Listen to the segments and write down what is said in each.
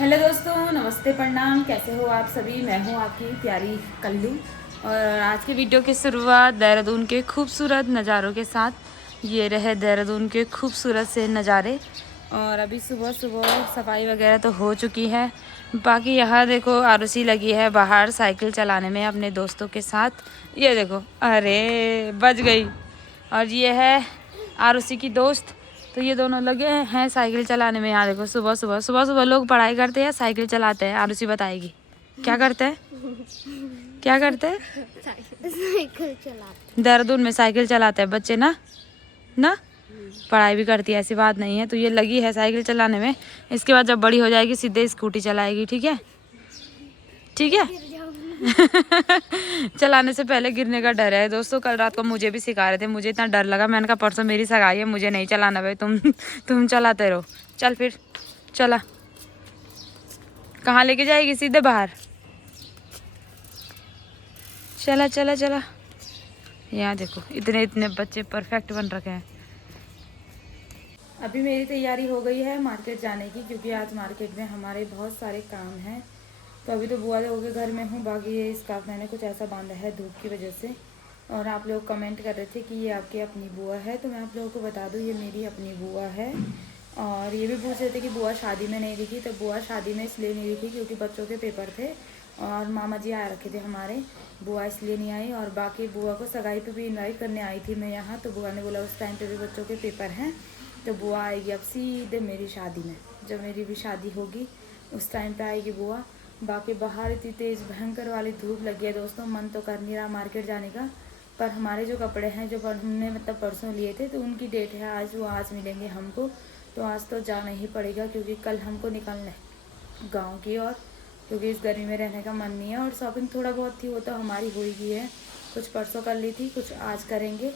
Hello दोस्तों, नमस्ते, प्रणाम। कैसे हो आप सभी? मैं हूँ आपकी प्यारी कल्लू और आज की वीडियो की शुरुआत देहरादून के खूबसूरत नज़ारों के साथ। ये रहे देहरादून के खूबसूरत से नज़ारे। और अभी सुबह सुबह सफाई वगैरह तो हो चुकी है। बाकी यहाँ देखो आरुषि लगी है बाहर साइकिल चलाने में अपने दोस्तों के साथ। ये देखो, अरे बच गई। और ये है आरुषि की दोस्त। तो ये दोनों लगे हैं साइकिल चलाने में। यहाँ देखो, सुबह सुबह लोग पढ़ाई करते हैं, साइकिल चलाते हैं। आरुषि बताएगी क्या करते हैं, क्या करते हैं? साइकिल चलाते। देहरादून में साइकिल चलाते हैं बच्चे ना ना। पढ़ाई भी करती है, ऐसी बात नहीं है। तो ये लगी है साइकिल चलाने में। इसके बाद जब बड़ी हो जाएगी सीधे स्कूटी चलाएगी। ठीक है, ठीक है। चलाने से पहले गिरने का डर है दोस्तों। कल रात को मुझे भी सिखा रहे थे, मुझे इतना डर लगा। मैंने कहा परसों मेरी सगाई है, मुझे नहीं चलाना भाई, तुम चलाते रहो। चल फिर चला। कहाँ लेके जाएगी? सीधे बाहर। चला चला चला। यहाँ देखो, इतने इतने बच्चे परफेक्ट बन रखे हैं। अभी मेरी तैयारी हो गई है मार्केट जाने की, क्योंकि आज मार्केट में हमारे बहुत सारे काम हैं। तो अभी तो बुआ लोगों के घर में हूँ। बाकी ये स्कार्फ मैंने कुछ ऐसा बांधा है धूप की वजह से। और आप लोग कमेंट कर रहे थे कि ये आपकी अपनी बुआ है, तो मैं आप लोगों को बता दूँ ये मेरी अपनी बुआ है। और ये भी पूछ रहे थे कि बुआ शादी में नहीं दिखी। तो बुआ शादी में इसलिए नहीं दिखी क्योंकि बच्चों के पेपर थे और मामा जी आ रखे थे हमारे। बुआ इसलिए नहीं आई। और बाकी बुआ को सगाई पे भी इनवाइट करने आई थी मैं यहाँ। तो बुआ ने बोला उस टाइम पे भी बच्चों के पेपर हैं, तो बुआ आएगी अब सीधे मेरी शादी में। जब मेरी भी शादी होगी उस टाइम पे आएगी बुआ। बाकी बाहर इतनी तेज़ भयंकर वाली धूप लगी है दोस्तों, मन तो कर नहीं रहा मार्केट जाने का। पर हमारे जो कपड़े हैं जो हमने परसों लिए थे, तो उनकी डेट है आज, वो आज मिलेंगे हमको। तो आज तो जाना ही पड़ेगा क्योंकि कल हमको निकलना है गाँव की ओर, क्योंकि इस गर्मी में रहने का मन नहीं है। और शॉपिंग थोड़ा बहुत थी वो तो हमारी हो ही गई है। कुछ परसों कर ली थी, कुछ आज करेंगे।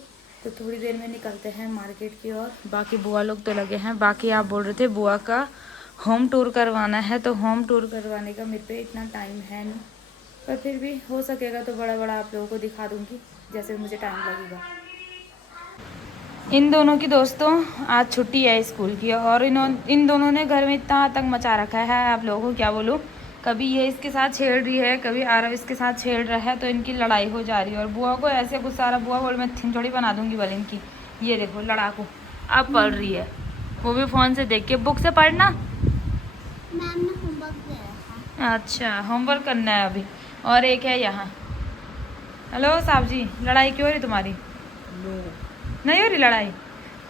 तो थोड़ी देर में निकलते हैं मार्केट की ओर। बाकी बुआ लोग तो लगे हैं। बाकी आप बोल रहे थे बुआ का होम टूर करवाना है, तो होम टूर करवाने का मेरे पे इतना टाइम है नहीं, पर फिर भी हो सकेगा तो बड़ा बड़ा आप लोगों को दिखा दूँगी जैसे मुझे टाइम लगेगा। इन दोनों की दोस्तों आज छुट्टी है स्कूल की, और इन दोनों ने घर में इतना आतंक मचा रखा है, आप लोगों को क्या बोलूँ। कभी ये इसके साथ छेड़ रही है, कभी आरव इसके साथ छेड़ रहा है, तो इनकी लड़ाई हो जा रही है। और बुआ को ऐसे गुस्सा आ रहा, बुआ बोल मैं थिंचोड़ी बना दूंगी बल इनकी। ये देखो लड़ाकू अब पढ़ रही है, वो भी फ़ोन से देख के। बुक से पढ़ना। मैम ने होमवर्क दे रखा है। अच्छा, होमवर्क करना है अभी। और एक है यहाँ। हेलो साहब जी, लड़ाई क्यों हो रही तुम्हारी? नहीं हो रही लड़ाई?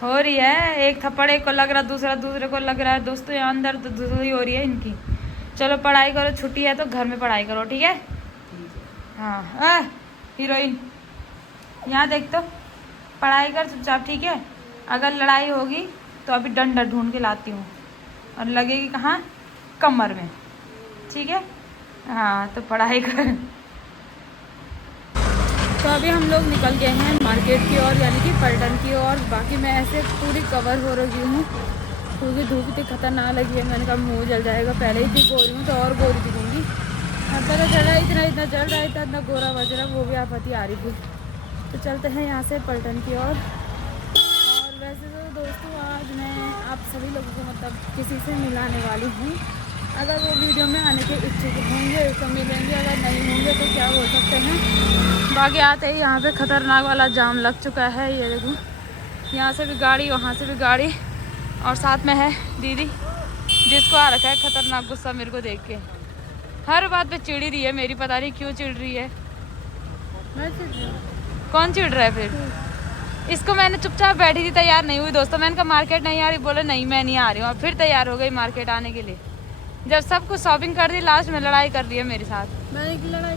हो रही है। एक थप्पड़ एक को लग रहा, दूसरा दूसरे को लग रहा है दोस्तों। यहाँ अंदर तो दूसरी हो रही है इनकी। चलो पढ़ाई करो, छुट्टी है तो घर में पढ़ाई करो, ठीक है? हाँ। हीरोइन यहाँ देख तो, पढ़ाई कर चुपचाप, ठीक है? अगर लड़ाई होगी तो अभी डंडा ढूंढ के लाती हूँ, और लगेगी कहाँ? कमर में, ठीक है? हाँ तो पढ़ाई कर। तो अभी हम लोग निकल गए हैं मार्केट की ओर, यानी कि पलटन की ओर। बाकी मैं ऐसे पूरी कवर हो रही हूँ क्योंकि धूप इतनी खतरनाक लगी है। मैंने कहा मुँह जल जाएगा, पहले ही इतनी गोरी हूँ तो और गोरी दिखूँगी। और पता चल रहा है इतना जल रहा है, इतना गोरा बज रहा है, वो भी आफत आ रही थी। तो चलते हैं यहाँ से पलटन की ओर। और वैसे तो दोस्तों आज मैं आप सभी लोगों को किसी से मिलाने वाली हूँ। अगर वो वीडियो में आने के इच्छुक होंगे तो मिलेंगे, अगर नहीं होंगे तो क्या बोल सकते हैं। बाकी आते ही यहाँ पे खतरनाक वाला जाम लग चुका है। ये देखो, यहाँ से भी गाड़ी, वहाँ से भी गाड़ी, और साथ में है दीदी जिसको आ रखा है खतरनाक गुस्सा मेरे को देख के। हर बात पे चिढ़ रही है मेरी, पता नहीं क्यों चिढ़ रही है। कौन चिढ़ रहा है फिर? इसको मैंने चुपचाप बैठी थी, तैयार नहीं हुई दोस्तों। मैंने कहा मार्केट नहीं आ रही, बोले नहीं मैं नहीं आ रही हूँ। और फिर तैयार हो गई मार्केट आने के लिए। जब सब कुछ शॉपिंग कर दी, लास्ट में लड़ाई कर रही है मेरे साथ। मैंने की लड़ाई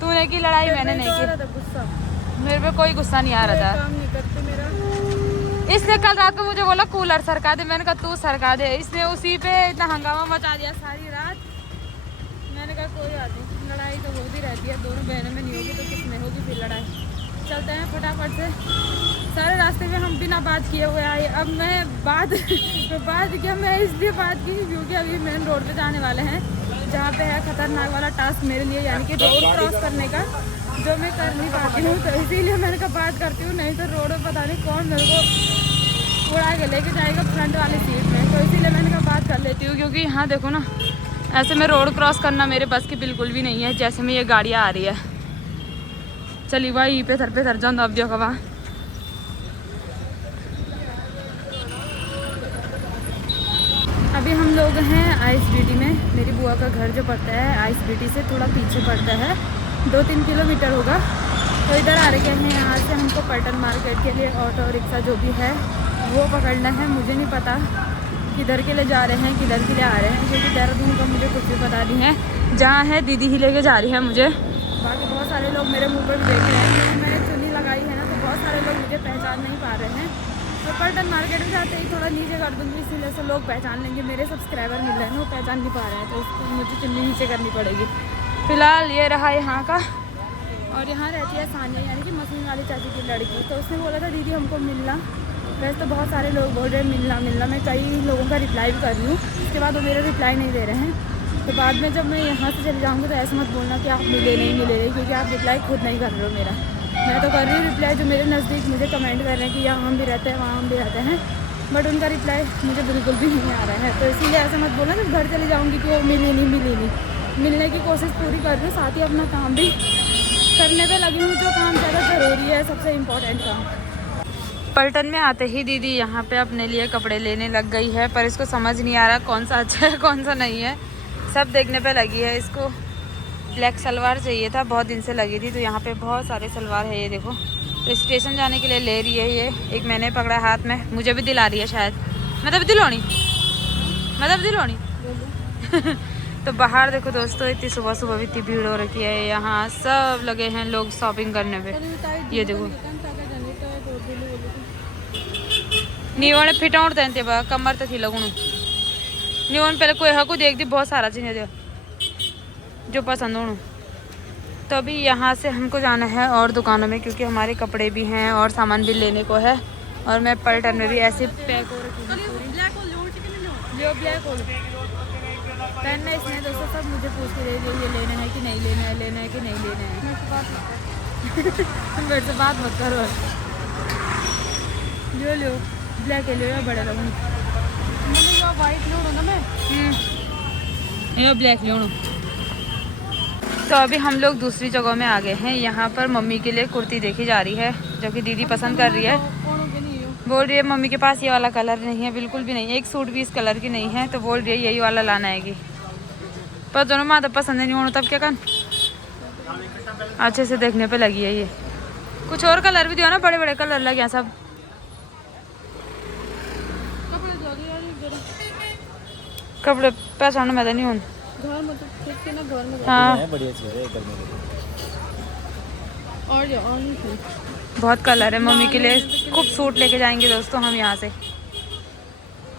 तूने की लड़ाई, मैंने नहीं की। मेरे पे कोई गुस्सा नहीं आ रहा था। काम नहीं करते मेरा। इसने कल रात को मुझे बोला कूलर सरका दे। मैंने कहा तू सरका दे। इसने उसी पे इतना हंगामा मचा दिया सारी रात। मैंने कहा कोई बात नहीं, लड़ाई तो होती रहती है, दोनों बहनों में नहीं होगी तो किसमें होगी फिर लड़ाई। चलते हैं फटाफट से। सारे रास्ते में हम बिना बात किए हुए आए। अब मैं बात किया, मैं इसलिए बात की क्योंकि अभी मेन रोड पे जाने वाले हैं, जहाँ पे है खतरनाक वाला टास्क मेरे लिए, यानी कि रोड क्रॉस करने का, जो मैं कर नहीं पाती हूँ। तो इसीलिए मैंने कहा बात करती हूँ, नहीं तो रोड पर पता नहीं कौन मेरे को उड़ा के लेके जाएगा फ्रंट वाली सीट में। तो इसीलिए मैंने कहा बात कर लेती हूँ, क्योंकि यहाँ देखो ना ऐसे में रोड क्रॉस करना मेरे बस की बिल्कुल भी नहीं है। जैसे में ये गाड़ियाँ आ रही है, चली भाई पे थर जाऊँ अब देखो वहाँ। अभी हम लोग हैं ISBT में। मेरी बुआ का घर जो पड़ता है ISBT से थोड़ा पीछे पड़ता है, 2-3 किलोमीटर होगा। तो इधर आ रखे हैं। यहाँ से हमको पलटन मार्केट के लिए ऑटो रिक्शा जो भी है वो पकड़ना है। मुझे नहीं पता किधर के लिए जा रहे हैं, किधर के लिए आ रहे हैं, क्योंकि देहरादून का मुझे कुछ भी पता नहीं है। जहाँ है दीदी ही लेके जा रही है मुझे। बाकी बहुत सारे लोग मेरे मुँह पर भी देख रहे हैं, क्योंकि मैंने चुन्नी लगाई है ना, तो बहुत सारे लोग मुझे पहचान नहीं पा रहे हैं। तो पलटन मार्केट में जाते ही थोड़ा नीचे कर दूँगी, इसीलिए से लोग पहचान लेंगे। मेरे सब्सक्राइबर मिल रहे हैं, वो पहचान नहीं पा रहे हैं, तो उसको मुझे चुन्नी नीचे करनी पड़ेगी। फ़िलहाल ये रहा यहाँ का। और यहाँ रहती है सानिया, यानी कि मशीन वाली चाची की लड़की। तो उसने बोला था दीदी हमको मिलना। वैसे तो बहुत सारे लोग बोल रहे हैं मिलना। मैं कई लोगों का रिप्लाई भी कर रही हूँ, उसके बाद वो मेरे रिप्लाई नहीं दे रहे हैं। तो बाद में जब मैं यहाँ से चले जाऊँगी तो ऐसा मत बोलना कि आप मिले नहीं, क्योंकि आप रिप्लाई खुद नहीं कर रहे हो मेरा। मैं तो कर रही हूँ रिप्लाई, जो मेरे नज़दीक मुझे कमेंट कर रहे हैं कि यहाँ हम भी रहते हैं, वहाँ हम भी रहते हैं, बट उनका रिप्लाई मुझे बिल्कुल भी नहीं आ रहा है। तो इसीलिए ऐसा मत बोलना जब घर चली जाऊँगी कि वो मिली नहीं। मिलने की कोशिश पूरी कर रही हूँ, साथ ही अपना काम भी करने पे लगी हूँ, जो काम ज़्यादा ज़रूरी है, सबसे इम्पोर्टेंट काम। पलटन में आते ही दीदी यहाँ पे अपने लिए कपड़े लेने लग गई है, पर इसको समझ नहीं आ रहा कौन सा अच्छा है कौन सा नहीं है। सब देखने पे लगी है। इसको ब्लैक सलवार चाहिए था, बहुत दिन से लगी थी। तो यहाँ पे बहुत सारे सलवार है, ये देखो। तो स्टेशन जाने के लिए ले रही है ये। एक मैंने पकड़ा हाथ में, मुझे भी दिला रही है शायद। मतलब दिलवानी तो बाहर देखो दोस्तों, इतनी सुबह सुबह भी इतनी भीड़ हो रखी है। यहाँ सब लगे हैं लोग शॉपिंग करने पे। ये देखो नीवन फिटाउट देते बा कमर तक ही लगूँ नीवन पहले कोई हकू देख दी, बहुत सारा चीज़ें दे जो पसंद हो। तो अभी यहाँ से हमको जाना है और दुकानों में, क्योंकि हमारे कपड़े भी हैं और सामान भी लेने को है। और मैं पलटन में भी ऐसे पैक हो रखी हूँ। पहनना इसने दोस्तों सब मुझे पूछ के दे दिए, ये लेना है कि नहीं लेना है, लेना है कि नहीं लेना है। तुम मेरे से बात मत करो। लो ब्लैक है, लो बड़े लगूँ वाइट लो ना मैं, ये ब्लैक लो। तो अभी हम लोग दूसरी जगह में आ गए हैं। यहाँ पर मम्मी के लिए कुर्ती देखी जा रही है, जो कि दीदी पसंद कर रही है। बोल रही है मम्मी के पास ये वाला कलर नहीं है, बिल्कुल भी नहीं। एक सूट भी इस कलर की नहीं है, तो बोल रही है यही वाला लाना है। पर दोनों माँ तब पसंद नहीं होना, तब क्या कर। अच्छे से देखने पे लगी है ये। कुछ और कलर भी दियो ना, बड़े बड़े कलर लगे हैं सब। कपड़े पहचान में तो नहीं हूँ। हाँ और बहुत कलर है। मम्मी के लिए खूब सूट लेके जाएंगे दोस्तों हम यहाँ से।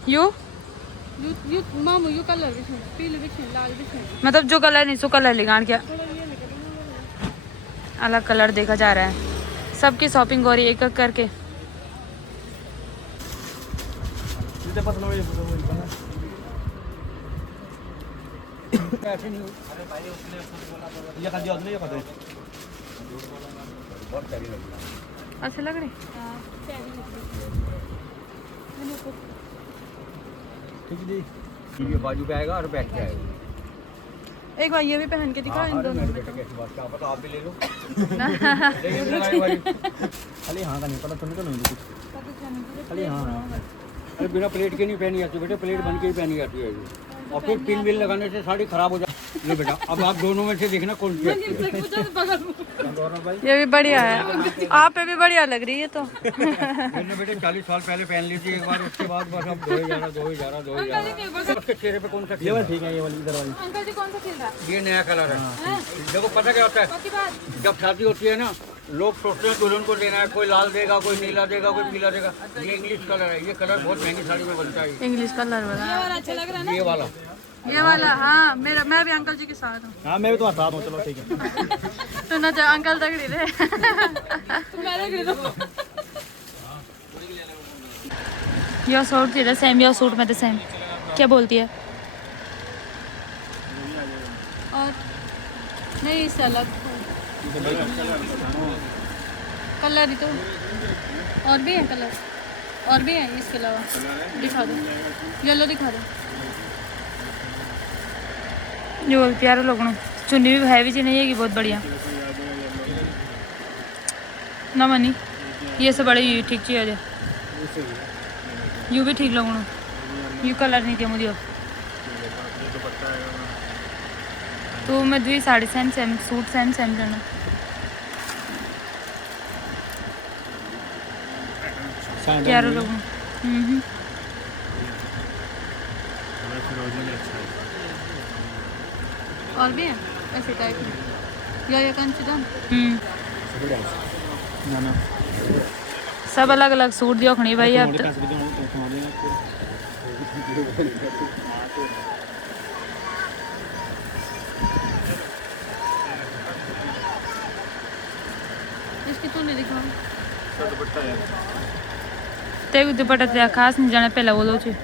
यू कलर मतलब जो कलर नहीं सो कलर लिगान क्या अलग कलर देखा जा रहा है। सबकी शॉपिंग हो रही है एक एक करके। अच्छा लग रही ये बाजू पे आएगा और बैक पे आएगा। एक बार ये भी पहन के दिखा इन दोनों में। क्या पता आप भी ले लो। खाली हाँ का नहीं पता, तुम्हें तो नहीं कुछ खाली हाँ। अरे बिना प्लेट के नहीं पहनी जाती बेटा, प्लेट बन के ही पहनी जाती है। और फिर पिन बिल लगाने से साड़ी खराब हो जाती है बेटा। अब आप दोनों में से देखना कौन सी ये भी बढ़िया है, आप पे भी बढ़िया लग रही है। तो मैंने बेटे 40 साल पहले पहन ली थी एक बार, उसके बाद बस अब धोए जा रहा। उसके चेहरे पे कौन सा ये वाला ठीक है, ये वाली इधर वाली। अंकल जी कौन सा खिल रहा है? ये नया कलर है। देखो पता क्या होता है, जब शादी होती है ना, लोग सोचते हैं दुल्हन को देना है, कोई लाल देगा, कोई नीला देगा, कोई पीला देगा। ये इंग्लिश कलर है, ये कलर बहुत महंगी साड़ी में बनता है। इंग्लिश कलर वाला अच्छा लग रहा है ना? ये वाला हाँ मेरा, मैं भी अंकल जी के साथ हूँ। हाँ मैं भी तुम्हारे साथ हूँ, चलो ठीक है। तो ना जा अंकल तगड़ी रे। यह सूट तेरा सेम, यह सूट में तो सेम। क्या बोलती है? और नहीं इससे अलग कलर ही तो और भी है, कलर और भी है इसके अलावा। दिखा दो, येलो दिखा दो। जो प्यारा लगना चुन्नी भी है भी जी नहीं है कि बहुत बढ़िया ना मनी ये सब बड़े ये ठीक चाहिए अजय यू भी ठीक लगना यू कलर नहीं दिया मुझे तो मैं दुई sari same same suit same same करना प्यारा लगना और भी है ऐसे टाइप में या कंचन सब अलग अलग सूट दियो खणी भाई अब तो इसकी तो नहीं दिखा ते दुपट्टा ते खास नहीं जाने पहला बोलो छे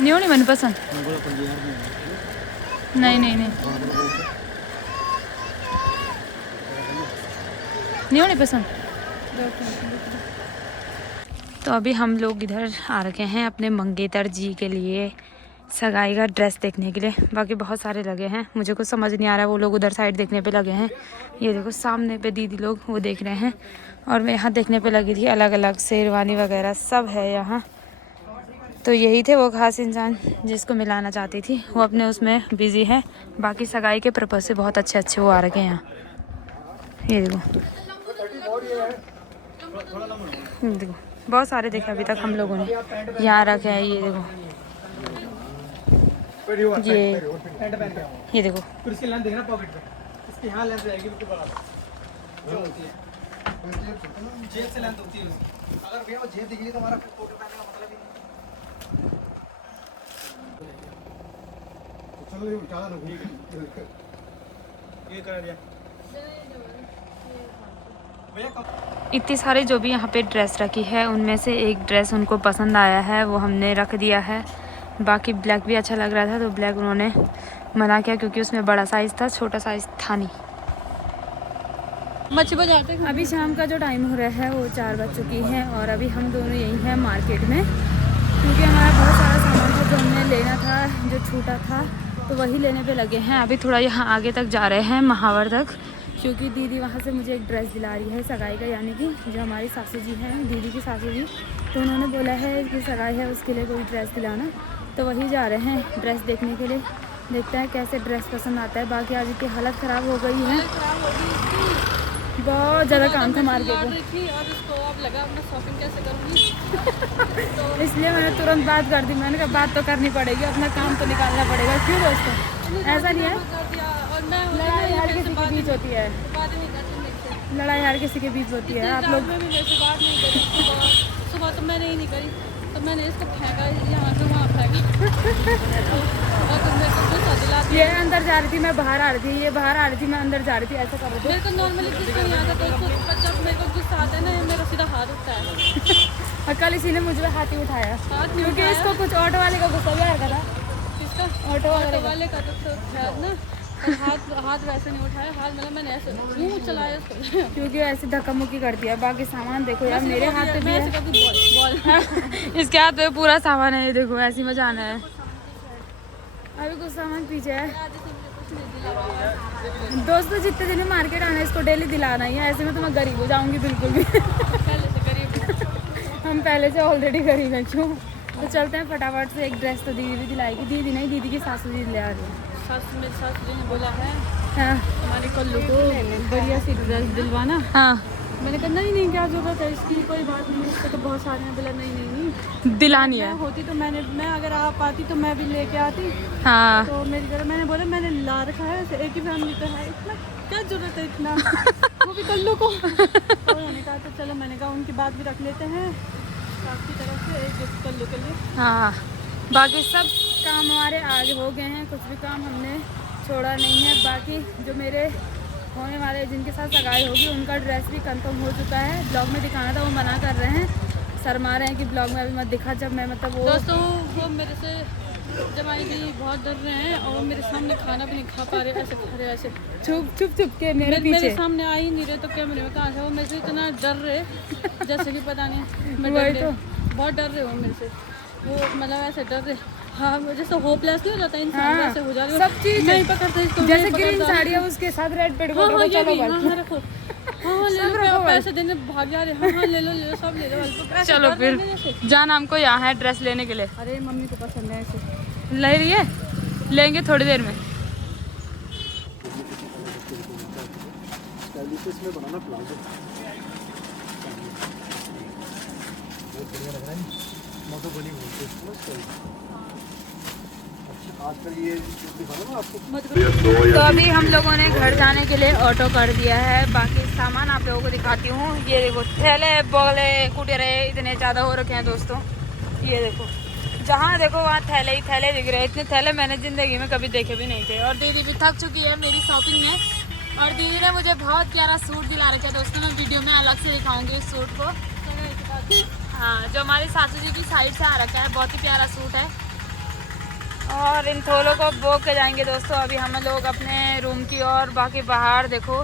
नहीं होनी मैंने पसंद नहीं नहीं नहीं नहीं होनी पसंद। तो अभी हम लोग इधर आ रखे हैं अपने मंगेतर जी के लिए सगाई का ड्रेस देखने के लिए। बाकी बहुत सारे लगे हैं, मुझे कुछ समझ नहीं आ रहा है, वो लोग उधर साइड देखने पे लगे हैं। ये देखो सामने पे दीदी लोग वो देख रहे हैं और मैं यहाँ देखने पे लगी थी। अलग अलग शेरवानी वगैरह सब है यहाँ। तो यही थे वो खास इंसान जिसको मिलाना चाहती थी, वो अपने उसमें बिजी है। बाकी सगाई के पर्पज़ से बहुत अच्छे अच्छे वो आ रखे हैं यहाँ। ये देखो देखो बहुत सारे देखे अभी तक हम लोगों ने यहाँ रखे हैं। ये देखो ये देखो फिर इसकी लेंथ देखना पॉकेट पे, इसकी यहाँ लेंथ रहेगी बिल्कुल बराबर जो होती है, जेब से लेंथ होती है उसकी। अगर भैया वो जेब दिखेगी तो हमारा फोटो पहनने का मतलब ही नहीं। चलो ये उठा लो ये कर दिया भैया। इतनी सारी जो भी यहाँ पे ड्रेस रखी है उनमें से एक ड्रेस उनको पसंद आया है, वो हमने रख दिया है। बाकी ब्लैक भी अच्छा लग रहा था तो ब्लैक उन्होंने मना किया क्योंकि उसमें बड़ा साइज़ था, छोटा साइज़ था नहीं। मच्छी बाजार तक अभी शाम का जो टाइम हो रहा है वो 4 बज चुकी है और अभी हम दोनों यही हैं मार्केट में, क्योंकि हमारा बहुत सारा सामान था जो हमने लेना था, जो छूटा था, तो वही लेने पे लगे हैं। अभी थोड़ा यहाँ आगे तक जा रहे हैं महावर तक, क्योंकि दीदी वहाँ से मुझे एक ड्रेस दिला रही है सगाई का, यानी कि जो हमारी सासू जी हैं, दीदी की सासू जी, तो उन्होंने बोला है कि सगाई है उसके लिए कोई ड्रेस दिलाना। तो वही जा रहे हैं ड्रेस देखने के लिए, देखते हैं कैसे ड्रेस पसंद आता है। बाकी आज की हालत ख़राब हो गई है, बहुत ज़्यादा काम था मार्केट में, और इसको अब लगा मैं शॉपिंग कैसे करूँगी इसलिए मैंने तुरंत बात कर दी। मैंने कहा बात तो करनी पड़ेगी, अपना काम तो निकालना पड़ेगा। क्यों दोस्तों ऐसा नहीं है, और मैं लड़ाई हर किसी के बीच होती है, बात नहीं करती मेरे से। लड़ाई हर किसी के बीच होती है। आप लोग में भी मेरे से बात नहीं करी सुबह तो मैंने ही नहीं करी, तो मैंने इसको फेंका यहाँ से वहाँ फेंका और तुम मेरे को गुस्सा दिलाती। ये अंदर जा रही थी, मैं बाहर आ रही थी, ये बाहर आ रही थी, मैं अंदर जा रही थी, ऐसा कर रहे थे। मेरे को नॉर्मली गुस्सा नहीं आता, तो इसको जब मेरे को गुस्सा आता है ना मेरा सीधा हाथ उठता है। और कल इसी ने मुझ पर हाथ ही उठाया, हाथ नहीं क्योंकि उठाया। इसको कुछ ऑटो वाले का गुस्सा भी आ रहा था। किसका? ऑटो वाले का तो खैर ना, और हाथ वैसे नहीं उठाया, हाथ मतलब मैंने ऐसे मुँह चलाया इसको। क्योंकि ऐसे धक्का मुक्की करती है। बाकी सामान देखो यार, मेरे हाथ पे भी मैं है। ऐसे कभी बॉल इसके हाथ पे पूरा सामान है, ये देखो ऐसे में जाना है। अभी कुछ सामान पीछे है। दोस्तों जितने दिन में मार्केट आना है इसको डेली दिलाना ही है, ऐसे में तो मैं गरीब हो जाऊंगी बिल्कुल भी। पहले से गरीब हम पहले से ऑलरेडी गरीब हैं। क्यों तो चलते हैं फटाफट से। एक ड्रेस तो दीदी भी दिलाएगी, दीदी नहीं दीदी की सासू जी ले आ रही है। मेरी सासू जी ने बोला है हाँ हमारे कल्लू को बढ़िया सी ड्रेस दिलवाना। हाँ मैंने कहा नहीं क्या जरूरत है इसकी, कोई बात नहीं, इसको तो बहुत सारे हैं। बोला नहीं दिलानी है। मैं होती तो मैं अगर आप आती तो मैं भी लेके आती। हाँ तो मेरी तरह मैंने बोला मैंने ला रखा है, एक ही फैमिली तो है, इतना क्या जरूरत है इतना वो भी कल्लू को। तो उन्होंने कहा तो चलो, मैंने कहा उनकी बात भी रख लेते हैं आपकी तरफ से एक गिफ्ट कल्लू के लिए। हाँ बाकी सब काम हमारे आज हो गए हैं, कुछ भी काम हमने छोड़ा नहीं है। बाकी जो मेरे होने वाले जिनके साथ सगाई होगी उनका ड्रेस भी कंफर्म हो चुका है। ब्लॉग में दिखाना था, वो मना कर रहे हैं, शर्मा रहे हैं कि ब्लॉग में अभी मत दिखा। जब मैं मतलब वो दोस्तों वो मेरे से जमाई जी बहुत डर रहे हैं और मेरे सामने खाना भी नहीं खा पा रहे, ऐसे खा रहे ऐसे छुप के मेरे मेरे पीछे। सामने आ ही नहीं रहे, तो कैमरे में कहाँ से वो मेरे से इतना डर रहे जैसे कि पता नहीं मैं वही डर रही, बहुत डर रहे हो मेरे से। वो मतलब ऐसे डर रहे, हाँ जैसे होपलेस नहीं हो जाता इंसान, हाँ, वैसे हो जा रहे सब चीज नहीं पकड़ता इसको, जैसे नहीं ग्रीन पकड़ता। साड़ी है उसके साथ रेड पेड़ हाँ हाँ, ये चलो भी, हाँ बस। हाँ रखो, हाँ हाँ ले लो, पैसे देने भाग जा रहे, हाँ हाँ ले लो सब ले लो, ऐसे चलो डर फिर रहे हैं जैसे। जान हमको यहाँ है ड्रेस लेने के लिए। अरे मम्मी को पसंद है ऐसे। ले रही है, लेंगे थोड़ी देर में। इसमें बनाना प्लाजो बहुत बढ़िया लग रहा है, मोटो बनी बोलते हैं आजकल ये दिखा रहा हूँ आपको। तो अभी हम लोगों ने घर जाने के लिए ऑटो कर दिया है। बाकी सामान आप लोगों को दिखाती हूँ। ये देखो थैले बगले कुटेरे इतने ज़्यादा हो रखे हैं दोस्तों। ये देखो जहाँ देखो वहाँ थैले ही थैले दिख रहे हैं। इतने थैले मैंने ज़िंदगी में कभी देखे भी नहीं थे। और दीदी भी थक चुकी है मेरी शॉपिंग में। और दीदी ने मुझे बहुत प्यारा सूट दिला रखा है दोस्तों। मैं वीडियो में अलग से दिखाऊंगी उस सूट को। हाँ, जो हमारी सासू जी की साइड से आ रखा है, बहुत ही प्यारा सूट है। और इन थोलों को बोग के जाएंगे दोस्तों अभी हम लोग अपने रूम की ओर। बाकी बाहर देखो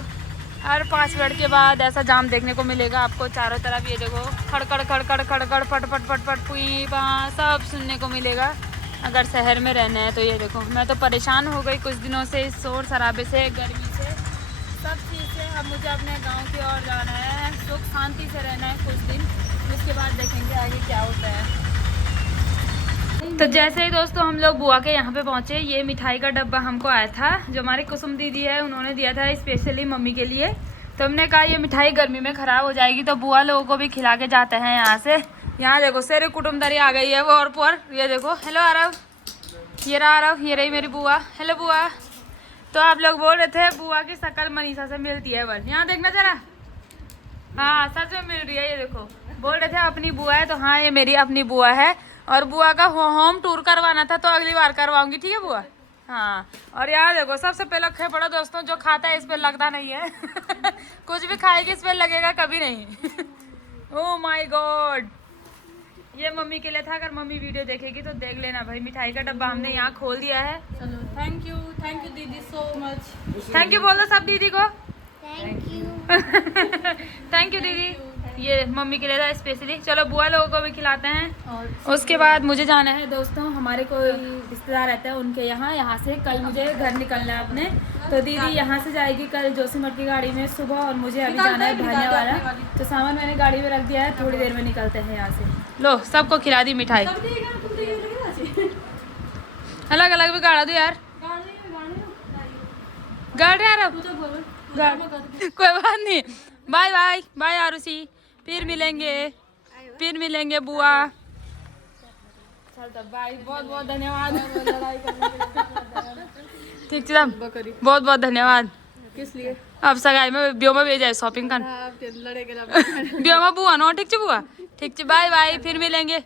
हर 5 मिनट के बाद ऐसा जाम देखने को मिलेगा आपको चारों तरफ। ये देखो खड़खड़ खड़खड़ खड़खड़ फट फट फट फट पुई वहाँ सब सुनने को मिलेगा अगर शहर में रहना है तो। ये देखो मैं तो परेशान हो गई कुछ दिनों से इस शोर शराबे से, गर्मी से, सब चीज़ से। अब मुझे अपने गाँव की ओर जाना है, सुख शांति से रहना है कुछ दिन, उसके बाद देखेंगे आगे क्या होता है। तो जैसे ही दोस्तों हम लोग बुआ के यहाँ पे पहुँचे, ये मिठाई का डब्बा हमको आया था जो हमारी कुसुम दीदी है उन्होंने दिया था स्पेशली मम्मी के लिए। तो हमने कहा ये मिठाई गर्मी में ख़राब हो जाएगी तो बुआ लोगों को भी खिला के जाते हैं यहाँ से। यहाँ देखो सारे कुटुम्बदारी आ गई है वो और पर। ये देखो हेलो आरव, ये रहा आरव, ये रही मेरी बुआ। हेलो बुआ। तो आप लोग बोल रहे थे बुआ की शक्ल मनीषा से मिलती है बस, यहाँ देखना जरा। हाँ सच में मिल रही है। ये देखो बोल रहे थे अपनी बुआ है, तो हाँ ये मेरी अपनी बुआ है। और बुआ का होम टूर करवाना था तो अगली बार करवाऊंगी, ठीक है बुआ। हाँ और यहाँ देखो सबसे पहले खे पड़ा दोस्तों, जो खाता है इस पे लगता नहीं है कुछ भी खाएगी इस पे लगेगा कभी नहीं ओह माय गॉड। ये मम्मी के लिए था, अगर मम्मी वीडियो देखेगी तो देख लेना भाई। मिठाई का डब्बा हमने यहाँ खोल दिया है। चलो थैंक यू दीदी सो मच। थैंक यू बोल दो सब दीदी को। Thank you. थैंक यू दीदी। ये मम्मी के लिए था स्पेशली। चलो बुआ लोगों को भी खिलाते हैं। और उसके बाद मुझे जाना है दोस्तों, हमारे कोई रिश्तेदार रहते हैं उनके यहाँ से कल मुझे घर निकलना है अपने। तो दीदी यहाँ से जाएगी कल जोशीमठ की गाड़ी में सुबह, और मुझे अभी जाना है भाने वाला। तो सामान मैंने गाड़ी में रख दिया है, थोड़ी देर में निकलते हैं यहाँ से। लो सबको खिला दी मिठाई, अलग अलग भी गाड़ा दो यार। गाड़ यार अब कोई बात नहीं। बाय बाय बाय आरुषि, फिर मिलेंगे बुआ। बाय, बहुत बहुत धन्यवाद। ठीक है बहुत बहुत धन्यवाद। किस लिए अब सगाई में ब्यो में भेजा शॉपिंग कर आप लड़े के ब्यो में बुआ नो। ठीक है बुआ, ठीक है बाय बाय, फिर मिलेंगे।